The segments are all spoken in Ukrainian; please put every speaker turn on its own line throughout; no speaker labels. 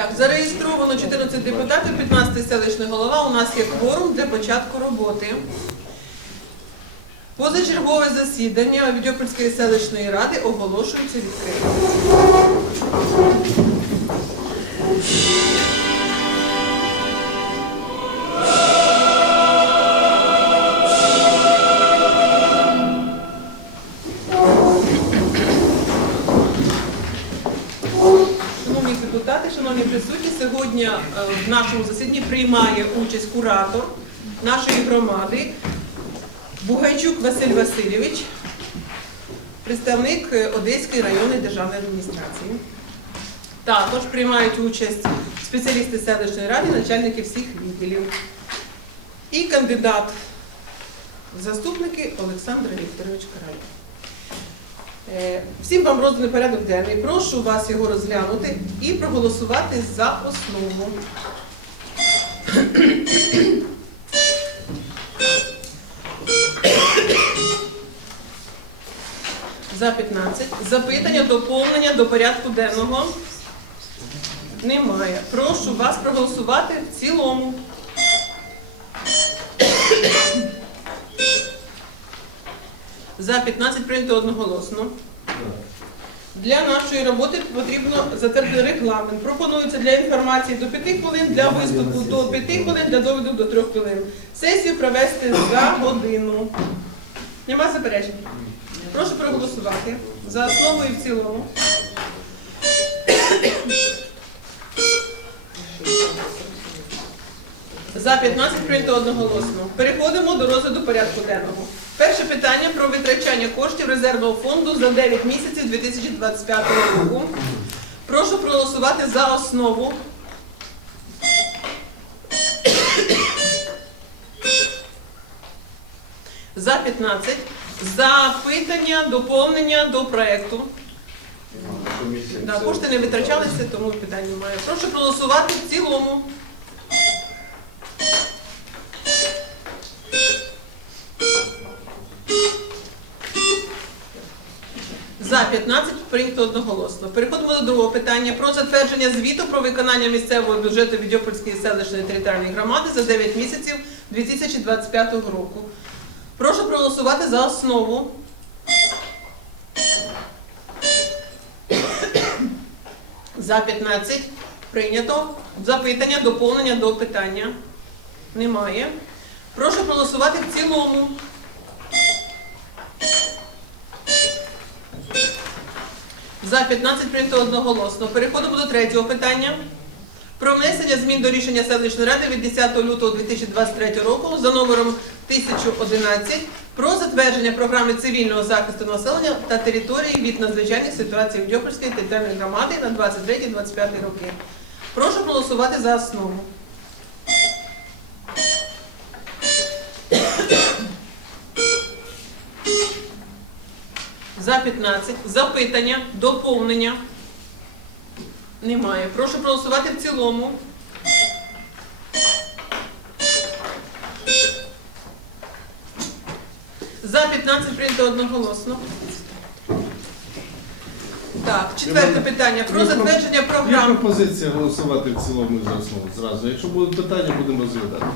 Так, зареєстровано 14 депутатів, 15 селищний голова. У нас є кворум для початку роботи. Позачергове засідання Відьопольської селищної ради оголошується відкритим. Депутати, шановні присутні, сьогодні е, в нашому засіданні приймає участь куратор нашої громади Бугайчук Василь Васильович, представник е, Одеської районної державної адміністрації. Також приймають участь спеціалісти селищної ради, начальники всіх відділів. І кандидат в заступники Олександр Вікторович Караль. Е, Всім вам розданий порядок денний. Прошу вас його розглянути і проголосувати за основу. За 15. Запитання, доповнення до порядку денного. Немає. Прошу вас проголосувати в цілому. За 15 прийнято одноголосно. Для нашої роботи потрібно затвердити регламент. Пропонується для інформації до 5 хвилин, для виступу до 5 хвилин, для доводу до 3 хвилин. Сесію провести за годину. Нема заперечень? Прошу проголосувати за основу і в цілому. За 15 прийнято одноголосно. Переходимо до розгляду порядку денного. Перше питання про витрачання коштів резервного фонду за 9 місяців 2025 року. Прошу проголосувати за основу. За 15. Запитання, доповнення до проекту. Да, кошти не витрачалися, тому питань немає. Прошу проголосувати в цілому. За 15 прийнято одноголосно. Переходимо до другого питання про затвердження звіту про виконання місцевого бюджету Відьопольської селищної територіальної громади за 9 місяців 2025 року. Прошу проголосувати за основу. За 15 прийнято. Запитання, доповнення до питання. Немає. Прошу проголосувати в цілому. За 15 прийнято одноголосно. Переходимо до третього питання. Про внесення змін до рішення селищної ради від 10 лютого 2023 року за номером 1011 про затвердження програми цивільного захисту населення та території від надзвичайних ситуацій Відьопольської територіальної громади на 23-25 роки. Прошу проголосувати за основу. За 15. Запитання, доповнення. Немає. Прошу проголосувати в цілому. За 15 прийнято одноголосно. Так, четверте питання. Про затвердження
Є
програм.
пропозиція голосувати в цілому за основу зразу. Якщо будуть питання, будемо розглядати.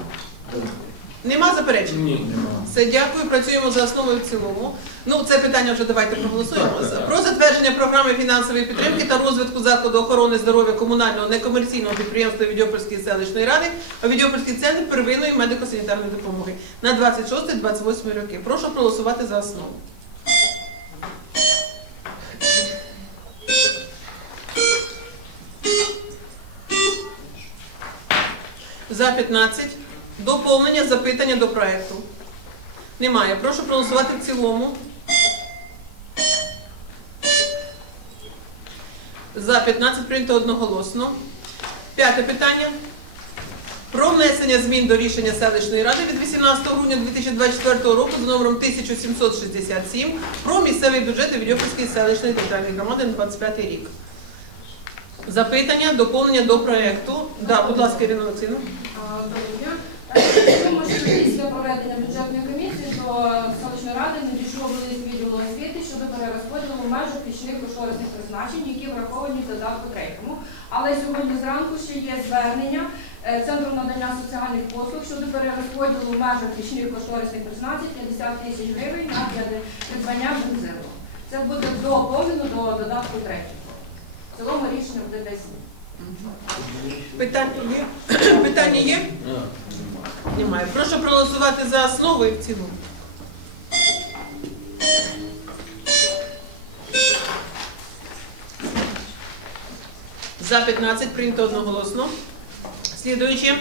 Нема заперечень?
Ні.
Все, дякую. Працюємо за основою в цілому. Ну, це питання вже давайте проголосуємо.
Так, так, так.
Про затвердження програми фінансової підтримки та розвитку закладу охорони здоров'я комунального некомерційного підприємства Відьопольської селищної ради, Відьопольський центр первинної медико-санітарної допомоги на 26-28 роки. Прошу проголосувати за основу. За 15. Доповнення запитання до проекту. Немає. Прошу проголосувати в цілому. За 15 прийнято одноголосно. П'яте питання. Про внесення змін до рішення селищної ради від 18 грудня 2024 року за номером 1767 про місцевий бюджет Відьопольської селищної територіальної громади на 25 рік. Запитання, доповнення до проекту. Да, будь ласка, Ірина Олексійовна.
А, Доброго дня. Е, Тому що після проведення бюджетної комісії до селищної ради надійшло лист відділу освіти щодо перерозподілу в межах пічних кошторисних призначень, які враховані в додатку третьому. Але сьогодні зранку ще є звернення е, Центру надання соціальних послуг щодо перерозподілу в межах річних кошторисних призначень 50 тисяч гривень на придбання бензину. Це буде доповнено до додатку третього. В цілому рішення буде 10.
Питання є? Питання є? Немає. Прошу проголосувати за основу і в цілому. За 15 прийнято одноголосно. Слідуючи.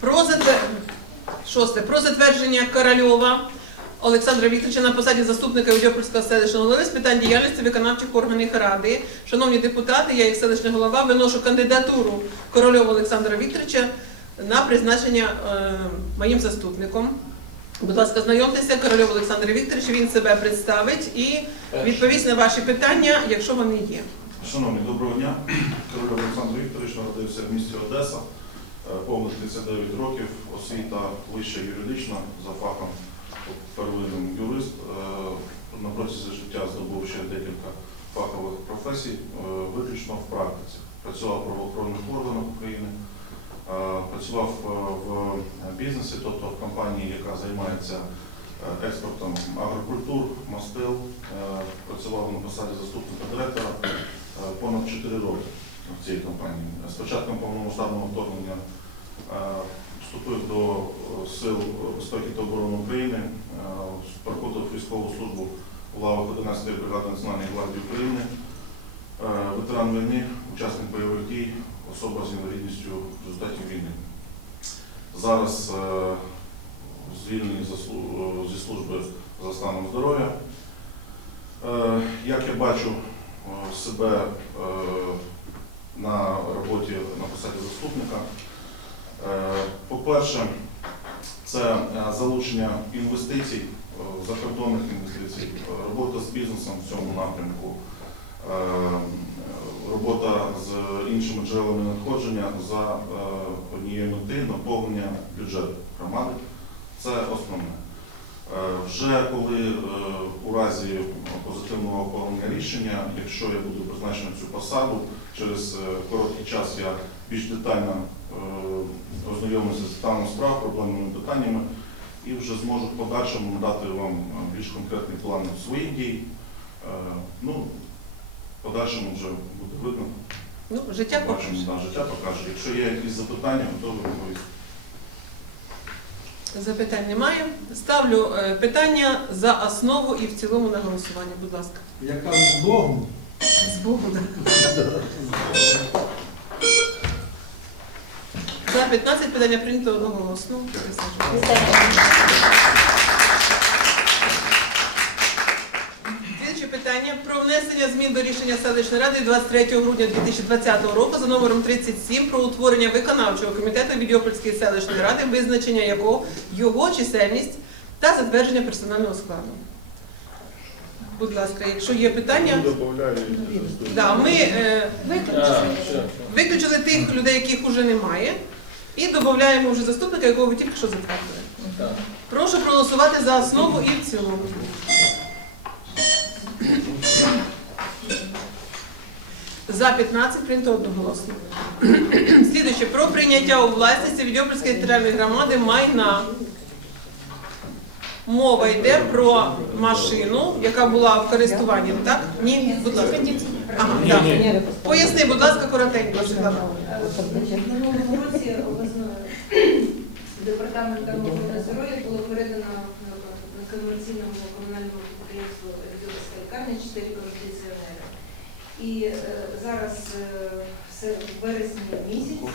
Про затвер... Шосте. Про затвердження Корольова Олександра Вікторовича на посаді заступника Відьопольського селищного голови з питань діяльності виконавчих органів Ради. Шановні депутати, я як селищний голова виношу кандидатуру Корольова Олександра Вікторовича на призначення е, моїм заступником. Будь ласка, знайомтеся, Корольов Олександр Вікторович, він себе представить і відповість на ваші питання, якщо вони є.
Шановні, доброго дня. Король Олександр Вікторович народився в місті Одеса, е, повних 39 років, освіта вища юридична за фахом, первинним юрист. Е, На протязі життя здобув ще декілька фахових професій, е, виключно в практиці. Працював в правоохоронних органах України, працював в бізнесі, тобто в компанії, яка займається експортом агрокультур, мастил. Працював на посаді заступника директора понад 4 роки в цій компанії. З початком повномасштабного вторгнення е, вступив до е, сил безпеки та оборони України, е, проходив військову службу у лавах 11-ї бригади Національної гвардії України, Е, ветеран війни, учасник бойових дій, особа з інвалідністю в результаті війни. Зараз е, звільнений зі служби за станом здоров'я. Е, Як я бачу е, себе е, на роботі на посаді заступника, Е, по-перше, це е, залучення інвестицій, е, закордонних інвестицій, е, робота з бізнесом в цьому напрямку, е, робота з іншими джерелами надходження за е, однією мети наповнення бюджету громади. Це основне. Е, Вже коли е, у разі позитивного оформлення рішення, якщо я буду призначений на цю посаду, через е, короткий час я більш детально е, ознайомлюся з станом справ, проблемними питаннями і вже зможу в подальшому дати вам е, більш конкретний план своїх дій. Ну, в подальшому вже буде видно.
Ну, життя покаже.
життя покаже. Якщо є якісь запитання, готовий відповісти.
Запитань немає. Ставлю е, питання за основу і в цілому на голосування. Будь ласка.
Яка з Богом?
З Богом, так. За 15 питання прийнято одноголосно. Питання про внесення змін до рішення селищної ради 23 грудня 2020 року за номером 37 про утворення виконавчого комітету Відьопольської селищної ради, визначення якого його чисельність та затвердження персонального складу. Будь ласка, якщо є питання, да, ми е, виключили тих людей, яких вже немає, і додаємо вже заступника, якого ви тільки що затвердили. Прошу проголосувати за основу і в цілому. За 15 прийнято одноголосно. Слідуюче про прийняття у власність Відьопольської територіальної громади майна. Мова йде про машину, яка була в користуванні, так? Ні, будь ласка. Ага, так. Поясни, будь ласка, коротенько, Світлана.
В минулому році обласною департаментом охорони здоров'я було передано на комерційному комунальному підприємству Лікарня 4 кондиціонери. І е, зараз е, в вересні місяці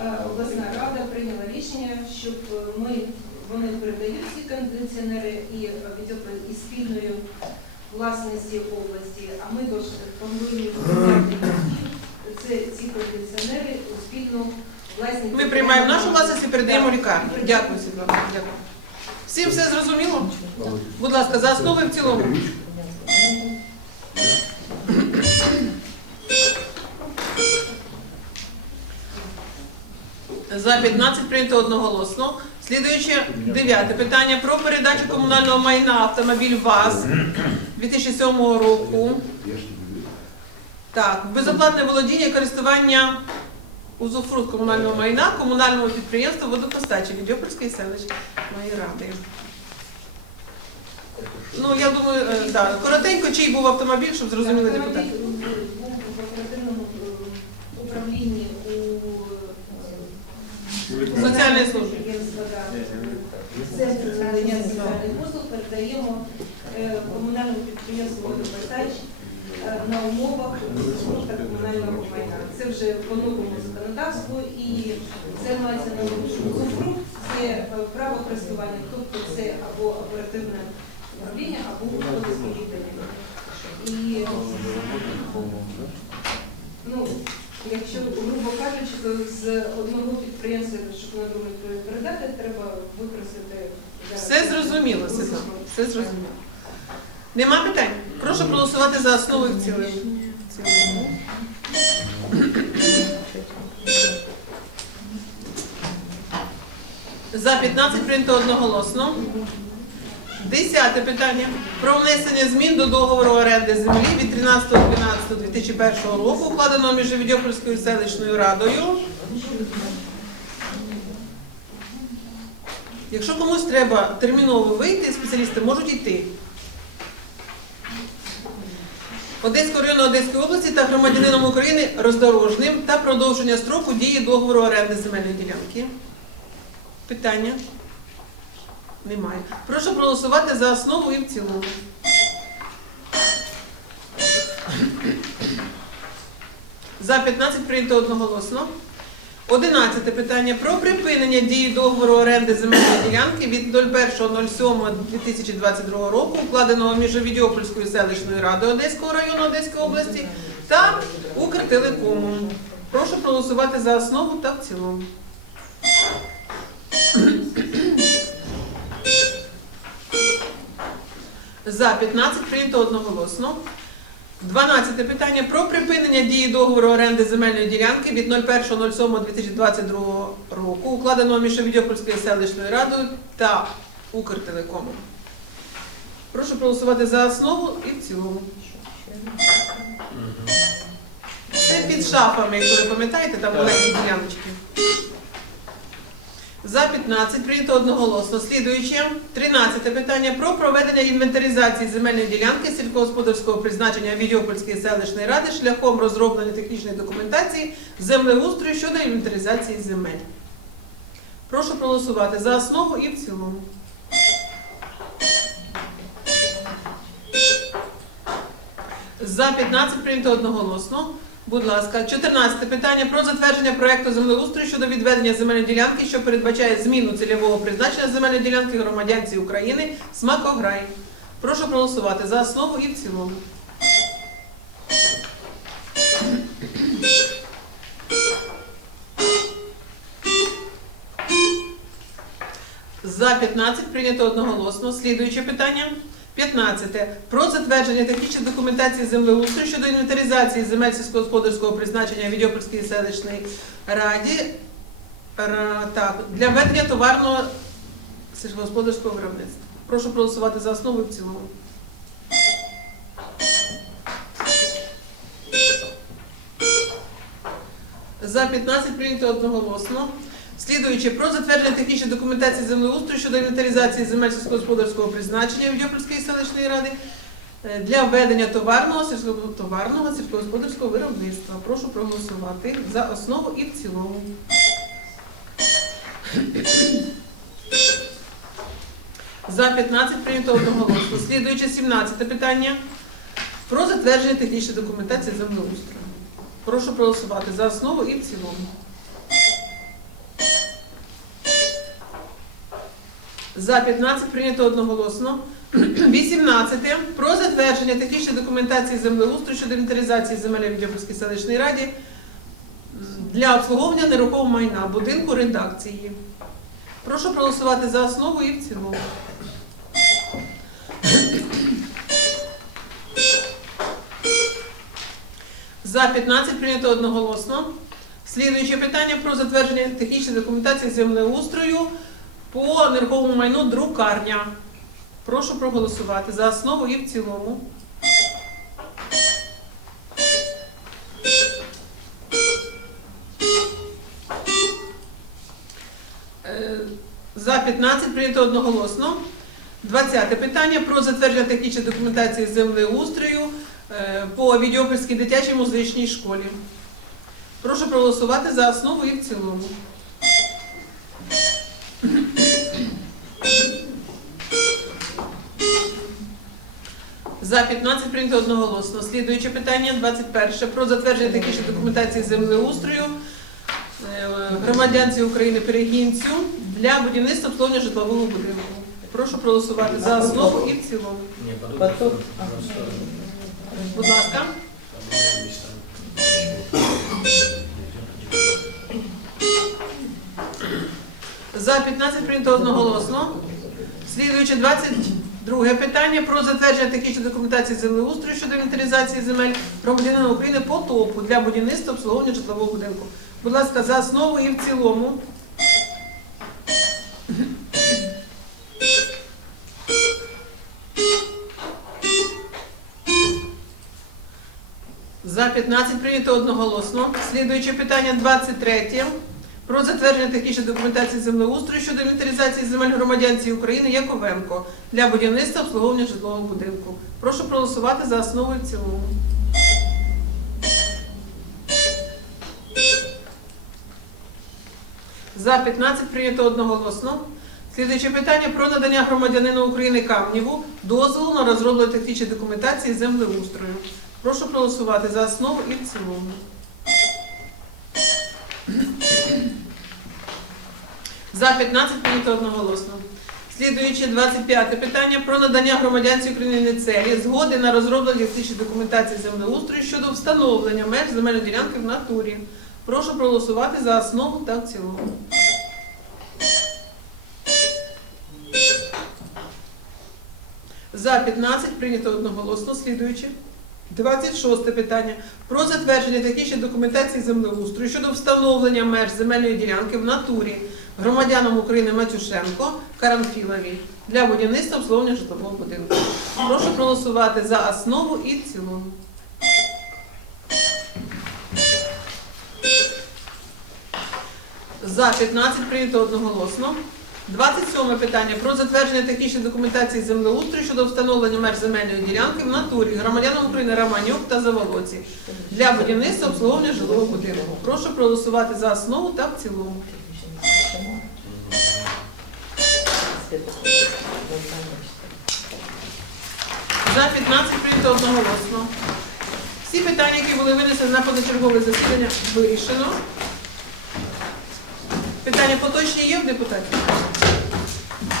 е, обласна рада прийняла рішення, щоб ми вони передають ці кондиціонери і із спільною власності області, а ми взяти це ці кондиціонери у спільну власність.
Ми приймаємо нашу власність і передаємо лікарню. Дякую, Світлана. Дякую. Всім все зрозуміло? Будь ласка, за основу і в цілому. За 15 прийнято одноголосно. Слідуюче дев'яте питання про передачу комунального майна автомобіль ВАЗ 2007 року Так, безоплатне володіння і користування узуфрут комунального майна комунальному підприємству водопостачі Відьопольської селищної ради. Ну, я думаю, е, да, коротенько, чий був автомобіль, щоб зрозуміли депутати.
автомобіль був в оперативному е, управлінні у е,
Соціальної служби.
підприємства, надання соціальних послуг передаємо е, комунальному підприємству «Водопостач» е, на умовах та комунального майна. Це вже по новому законодавству і це мається на увазі це е, право користування, тобто це або оперативне управління, або водосполітання. І ну, якщо, грубо кажучи, то з одного підприємства, щоб на друге передати, треба використати.
Все зрозуміло, Світлана, все зрозуміло. Нема питань? Прошу проголосувати за основу і в цілому. За 15 прийнято одноголосно. Десяте питання. Про внесення змін до договору оренди землі від 13.12.2001 року, укладеного між Відьопольською селищною радою. Якщо комусь треба терміново вийти, спеціалісти можуть йти. Одеського району Одеської області та громадянином України роздорожним та продовження строку дії договору оренди земельної ділянки. Питання? Немає. Прошу проголосувати за основу і в цілому. За 15 прийнято одноголосно. Одинадцяте питання про припинення дії договору оренди земельної ділянки від 01.07.2022 року, укладеного між Відьопольською селищною радою Одеського району Одеської області та Укртелекомом. Прошу проголосувати за основу та в цілому. За 15 прийнято одноголосно. 12 питання про припинення дії договору оренди земельної ділянки від 01.07.2022 року, укладеного між Відьопольською селищною радою та Укртелекомом. Прошу проголосувати за основу і в цілому. Це під шафами, якщо ви пам'ятаєте, там маленькі діляночки. За 15 прийнято одноголосно. Слідуюче 13 питання про проведення інвентаризації земельної ділянки сільськогосподарського призначення Відьопольської селищної ради шляхом розроблення технічної документації землеустрою щодо інвентаризації земель. Прошу проголосувати за основу і в цілому. За 15 прийнято одноголосно. Будь ласка, 14 питання про затвердження проекту землеустрою щодо відведення земельної ділянки, що передбачає зміну цільового призначення земельної ділянки громадянці України Смакограй. Прошу проголосувати за основу і в цілому. За 15 прийнято одноголосно. Слідуюче питання. 15. Про затвердження технічної документації землеустрою щодо інвентаризації земель сільськогосподарського призначення Відьопольської селищної раді так, для ведення товарного сільськогосподарського виробництва. Прошу проголосувати за основу і в цілому. За 15 прийнято одноголосно. Слідуючи про затвердження технічної документації землеустрою щодо інвентаризації земель сільськогосподарського призначення Відьопольської селищної ради е, для ведення товарного сільського- товарного сільськогосподарського виробництва. Прошу проголосувати за основу і в цілому. За 15 прийнято одноголосно. Слідуюче 17 питання про затвердження технічної документації землеустрою. Прошу проголосувати за основу і в цілому. За 15 прийнято одноголосно. 18. Про затвердження технічної документації землеустрою щодо інвентаризації земель Відьопольської селищної раді для обслуговування нерухомого майна будинку редакції. Прошу проголосувати за основу і в цілому. За 15 прийнято одноголосно. Слідуюче питання про затвердження технічної документації землеустрою по нерухомому майну друкарня. Прошу проголосувати за основу і в цілому. Е, за 15 прийнято одноголосно. 20 питання про затвердження технічної документації землеустрою е, по Відьопольській дитячій музичній школі. Прошу проголосувати за основу і в цілому. За 15 прийнято одноголосно. Слідуюче питання 21. Про затвердження технічної документації землеустрою е, громадянці України перегінцю для будівництва обслуговування житлового будинку. Прошу проголосувати за основу і в цілому. Будь ласка. За 15 прийнято одноголосно. Слідуюче 22 питання про затвердження технічної документації землеустрою щодо інвентаризації земель громадянина України по ТОПу для будівництва обслуговування житлового будинку. Будь ласка, за основу і в цілому. За 15 прийнято одноголосно. Слідуюче питання 23. Про затвердження технічної документації землеустрою щодо інвентаризації земель громадянці України Яковенко для будівництва обслуговування житлового будинку. Прошу проголосувати за основу і в цілому. За 15 прийнято одноголосно. Слідуюче питання про надання громадянину України Камнєву дозволу на розроблення технічної документації землеустрою. Прошу проголосувати за основу і в цілому. За 15 прийнято одноголосно. Слідуюче 25 питання про надання громадянці України Нецелі згоди на розроблення технічної документації землеустрою щодо встановлення меж земельної ділянки в натурі. Прошу проголосувати за основу та в цілому. За 15 прийнято одноголосно. Слідуюче. 26 питання. Про затвердження технічної документації землеустрою щодо встановлення меж земельної ділянки в натурі громадянам України Матюшенко Карамфілові для будівництва обслуговування житлового будинку. Прошу проголосувати за основу і в цілому. За 15 прийнято одноголосно. 27 питання про затвердження технічної документації землеустрою щодо встановлення меж земельної ділянки в натурі громадянам України Романюк та Заволоці для будівництва обслуговування жилого будинку. Прошу проголосувати за основу та в цілому. За 15 прийнято одноголосно. Всі питання, які були винесені на позачергове засідання, вирішено. Питання поточні є в депутатів?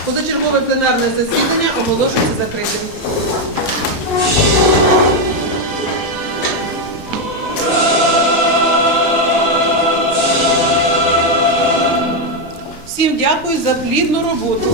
Позачергове пленарне засідання оголошується закритим. Дякую за плідну роботу.